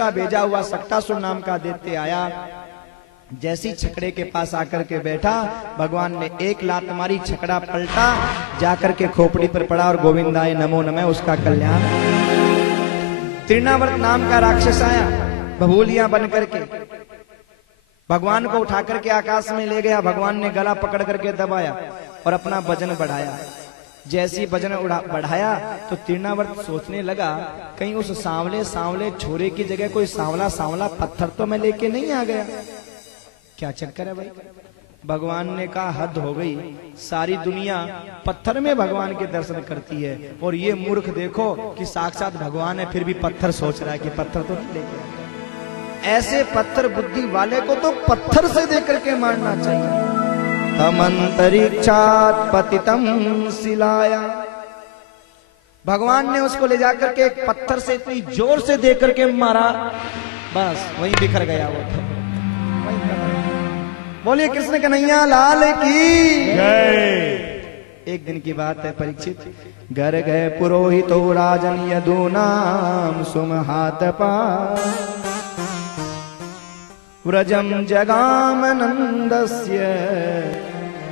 का भेजा हुआ सक्टासुर नाम का दैत्य आया। जैसी छकड़े के पास आकर के बैठा, भगवान ने एक लात मारी, छकड़ा पलटा, जाकर के खोपड़ी पर पड़ा और गोविंदाय नमो नमः उसका कल्याण। तृणावर्त नाम का राक्षस आया बबूलियां बन करके, भगवान को उठा करके आकाश में ले गया। भगवान ने गला पकड़ करके दबाया और अपना वजन बढ़ाया। जैसी वजन बढ़ाया तो तृणावर्त सोचने लगा कहीं उस सांवले सांवले छोरे की जगह कोई सांवला सांवला पत्थर तो मैं लेके नहीं आ गया, क्या चक्कर है भाई। भगवान ने कहा हद हो गई, सारी दुनिया पत्थर में भगवान के दर्शन करती है और ये मूर्ख देखो कि साक्षात भगवान है फिर भी पत्थर सोच रहा है कि पत्थर तो नहीं लेके आया। ऐसे पत्थर बुद्धि वाले को तो पत्थर से देकर के मारना चाहिए। तमंतरिक्षात पतितम शिलाया, भगवान ने उसको ले जाकर के एक पत्थर से इतनी जोर से देकर के मारा, बस वहीं बिखर गया वो तो। बोलिए कृष्ण कन्हैया लाल की जय। एक दिन की बात है, परीक्षित घर गए पुरोहितो राजन यदूनाम सुमहात पा, व्रजम जगाम नंदस्य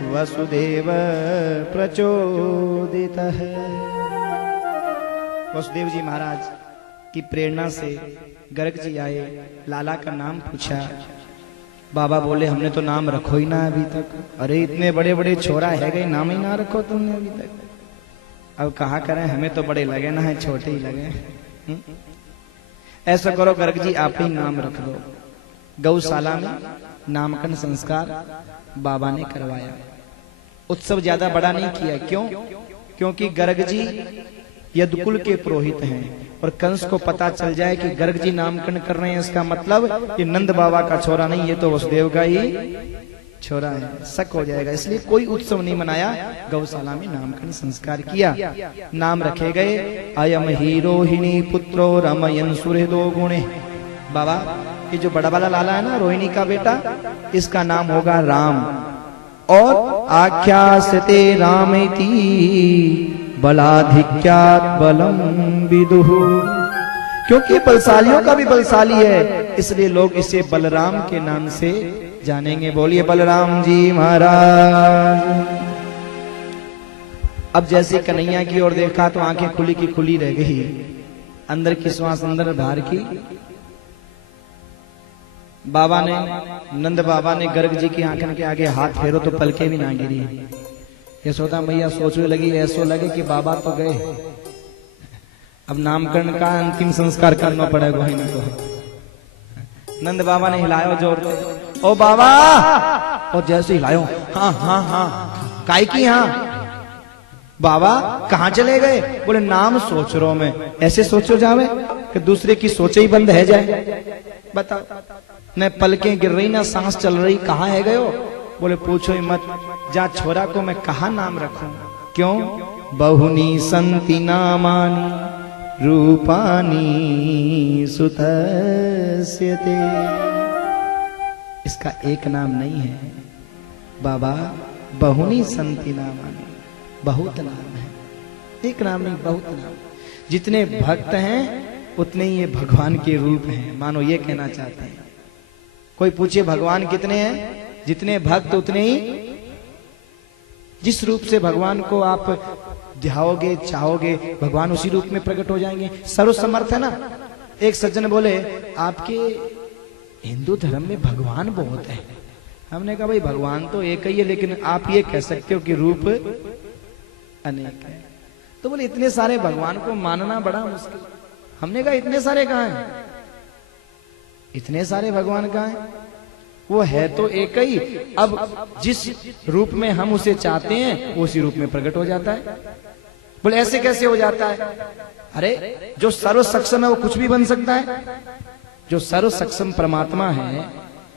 वसुदेव प्रचोदितः। वसुदेव जी महाराज की प्रेरणा से गर्ग जी आए, लाला का नाम पूछा। बाबा बोले हमने तो नाम रखो ही ना अभी तक। अरे इतने बड़े बड़े छोरा है गए, नाम ही ना रखो तुमने अभी तक। अब कहा करें, हमें तो बड़े लगे ना है, छोटे ही लगे। ऐसा करो गर्ग जी आप ही नाम रख दो। गौशाला में नामकरण संस्कार बाबा ने करवाया। उत्सव ज्यादा बड़ा नहीं किया, क्यों? क्योंकि गर्ग जी यदुकुल के पुरोहित हैं और कंस को पता चल जाए कि गर्ग जी नामकरण कर रहे हैं, इसका मतलब ये नंद बाबा का छोरा नहीं, ये तो वसुदेव का ही छोरा है, शक हो जाएगा। इसलिए कोई उत्सव नहीं मनाया, गौशाला में नामकरण संस्कार किया। नाम रखे गए अयम ही रोहिणी पुत्रो रमयन सुहृदो गुणे। बाबा ये जो बड़ा वाला लाला है ना, रोहिणी का बेटा, इसका नाम होगा राम। और आख्यास्यते रामेति बलाधिक्यात् बलम विदुः, क्योंकि बलशालियों का भी बलशाली है, इसलिए लोग इसे बलराम के नाम से जानेंगे। बोलिए बलराम जी महाराज। अब जैसे कन्हैया की ओर देखा तो आंखें खुली की खुली रह गई, अंदर की श्वास अंदर बाहर की। बाबा ने, नंद बाबा ने गर्ग जी की आंखन के आगे हाथ फेरो तो पलके भी ना गिरी। यशोदा मैया सोचने लगी, ऐसो लगे कि बाबा तो गए, अब नामकरण का अंतिम संस्कार करना पड़ेगा इनको। नंद बाबा ने हिलायो जोर से, ओ बाबा, और जैसे हिलायो, हाँ हाँ हाँ, काय की हाँ। बाबा कहाँ चले गए? बोले नाम सोच रहा मैं। ऐसे सोचो जावे कि दूसरे की सोचे ही बंद है जाए। बताओ, न पलकें गिर रही ना सांस चल रही, कहाँ है गयो? बोले पूछो ही मत, जा छोरा को मैं कहा नाम रखूं? क्यों? बहुनी संति नामानि रूपानी सुतस्यते। इसका एक नाम नहीं है बाबा, बहुनी संति नामानि, बहुत नाम है, एक नाम नहीं बहुत नाम। जितने भक्त हैं उतने ही ये भगवान के रूप हैं, मानो ये कहना चाहते हैं। कोई पूछे भगवान कितने हैं? जितने भक्त उतने ही, जिस रूप से भगवान को आप ध्याओगे चाहोगे भगवान उसी रूप में प्रकट हो जाएंगे। सर्वसमर्थ है ना। एक सज्जन बोले आपके हिंदू धर्म में भगवान बहुत है। हमने कहा भाई भगवान तो एक ही है, लेकिन आप ये कह सकते हो कि रूप अनेक है। तो बोले इतने सारे भगवान को मानना बड़ा मुश्किल। हमने कहा इतने सारे कहाँ हैं? इतने सारे भगवान कहाँ हैं? वो है तो एक ही, अब जिस रूप में हम उसे चाहते हैं वो उसी रूप में प्रकट हो जाता है। बोले ऐसे कैसे हो जाता है? अरे जो सर्व सक्षम है वो कुछ भी बन सकता है। जो सर्व सक्षम परमात्मा है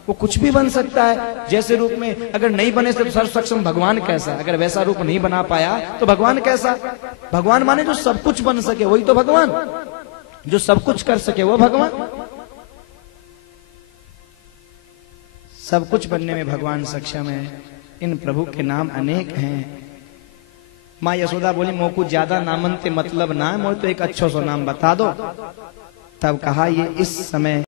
वो कुछ भी बन सकता है। जैसे रूप में अगर नहीं बने तो सर्व सक्षम भगवान कैसा? अगर वैसा रूप नहीं बना पाया तो भगवान कैसा? भगवान माने जो सब कुछ बन सके वही तो भगवान, जो सब कुछ कर सके वो भगवान। सब कुछ बनने में भगवान सक्षम है। इन प्रभु के नाम अनेक हैं। माँ यशोदा बोली मोकू ज्यादा नामन ते मतलब ना है, मोर तो एक अच्छो सो नाम बता दो। तब कहा ये इस समय